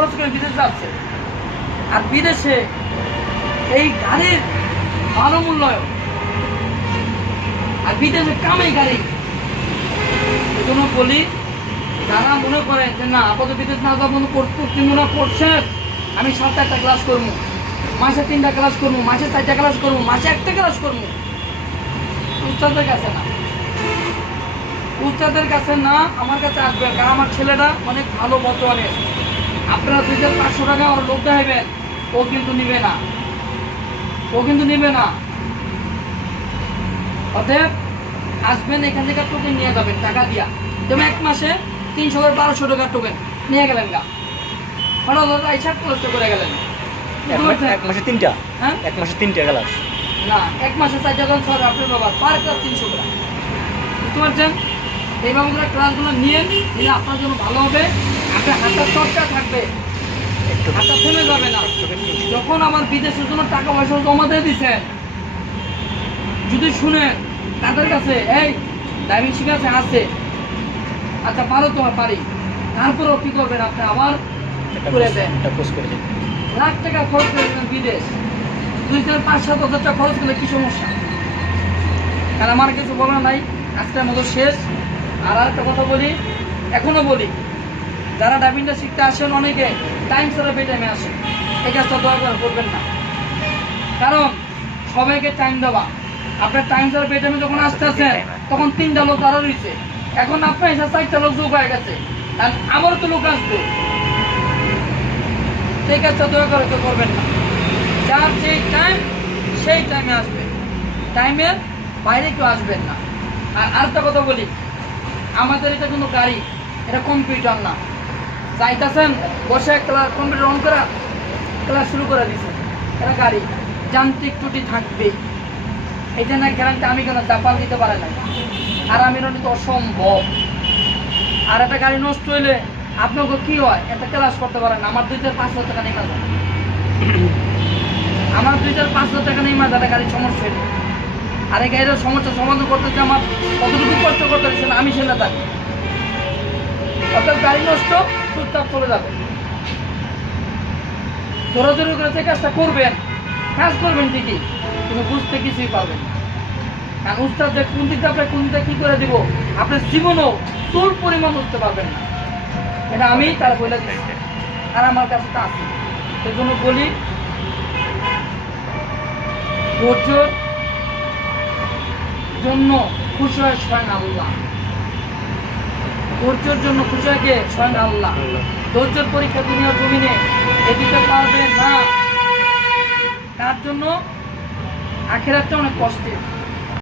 খরচ করে বিদেশে যাচ্ছে। আর বিদেশে এই গাড়ির ভালো মূল্যায়ন, আর বিদেশে কামাই গাড়ি। এই জন্য বলি, যারা মনে করেন যে না আপাতত বিদেশ না যাবো, মনে করছেন আমি 7-8টা ক্লাস করবো, মাসে 3টা ক্লাস করবো, মাসে 4টা ক্লাস করবো, মাসে 1টা ক্লাস করবো, উস্তাদের কাছে না, উস্তাদের কাছে না, আমার কাছে আসবে। কারণ আমার ছেলেটা অনেক ভালো বর্তমানে। আপনারা 2500 টাকা ওর লোক দেখাবেন, ও কিন্তু নিবে না, ও কিন্তু নিবে না। অতএব আসবেন, এখান থেকে টোকেন নিয়ে যাবেন টাকা দিয়া। যেমন 1 মাসে 300-1200 টাকার টোকেন নিয়ে গেলেন গা, হঠাৎ আইসা ক্লাসটা করে গেলেন। 1 মাসে 3টা? হ্যাঁ, 1 মাসে 3টা ক্লাস না, 1 মাসে 4টা ক্লাস হবে আপনার বাবা, পার ক্লাস 300 টাকা। বুঝতে পারছেন? এইভাবে করে ক্লাসগুলো নিয়ে নিলে আপনার জন্য ভালো হবে। আপনার হাতটা চর্চা থাকবে, হাতটা থেমে যাবে না। যখন আমার বিদেশের জন্য টাকা পয়সা জমা দিয়ে দিচ্ছেন, যদি শুনেন তাদের কাছে এই ড্রাইভিং শিখাচ্ছে আছে, আচ্ছা পারো তোমার পারি, তারপরেও কি করবেন আপনি আবার করে দেন, লাখ টাকা খরচ করে দেবেন বিদেশ, 2-5-7 হাজার টাকা খরচ করলে কি সমস্যা? কারণ আমার কিছু বলার নাই, আজকের মতো শেষ। আর একটা কথা বলি, এখনো বলি, যারা ড্রাইভিংটা শিখতে আসেন অনেকে টাইম ছাড়া বেটাইমে আসেন, এই কাজটা দয়া করে করবেন না। কারণ সবাইকে টাইম দেওয়া, আপনার টাইম ছাড়া বেটাইমে যখন আসতে আসেন তখন 3টা লোক আরো রয়েছে, এখন আপনার এসে 4টা লোক যোগ হয়ে গেছে, আর আমারও তো লোক আসবে। সেই কাজটা দয়া করে কেউ করবেন না। যার যেই টাইম সেই টাইমে আসবে, টাইমের বাইরে কেউ আসবেন না। আর আরেকটা কথা বলি, আমাদের এটা কোনো গাড়ি, এটা কম্পিউটার না। চাইতেছেন বসে কম্পিউটার অন করা ক্লাস শুরু করে দিচ্ছেন, এটা গাড়ি, যান্ত্রিক ত্রুটি থাকবেই। এটা না গ্যারান্টি আমি কেন জাপান দিতে পারে না, আর আমি তো অসম্ভব। আর একটা গাড়ি নষ্ট হইলে আপনাকে কি হয়, একটা ক্লাস করতে পারেন না। আমার 2-5 হাজার টাকা নেই মাজা, আমার 2-5 হাজার টাকা নেই মাজা, একটা গাড়ির সমস্যা হইলে। আর এই গাড়ির সমস্যা সমাধান করতেছে আমার কতটুকু কষ্ট করতে হচ্ছে না, আমি সেটা থাকি। অর্থাৎ গাড়ি নষ্ট, চুপচাপ চলে যাবে। জোরাজোরি করে যে কাজটা করবেন, কাজ করবেন ঠিকই, কিন্তু বুঝতে কিছুই পাবেন না। কারণ উস্তাদ যে কোন দিকটা আপনার কোন দিকটা কি করে দিব, আপনার জীবনেও তোর পরিমাণ বুঝতে পারবেন না। এটা আমি তারা বলে দিচ্ছি, আর আমার কাছে তা আছে। সেই জন্য বলি, ধৈর্যর জন্য খুশি হয় স্বয়ং আল্লাহ, ধৈর্যের জন্য খুশি হয় কে? স্বয়ং আল্লাহ। ধৈর্যের পরীক্ষা দুনিয়ার জমিনে দিতে পারবে না, তার জন্য আখিরাতটা অনেক কষ্টের।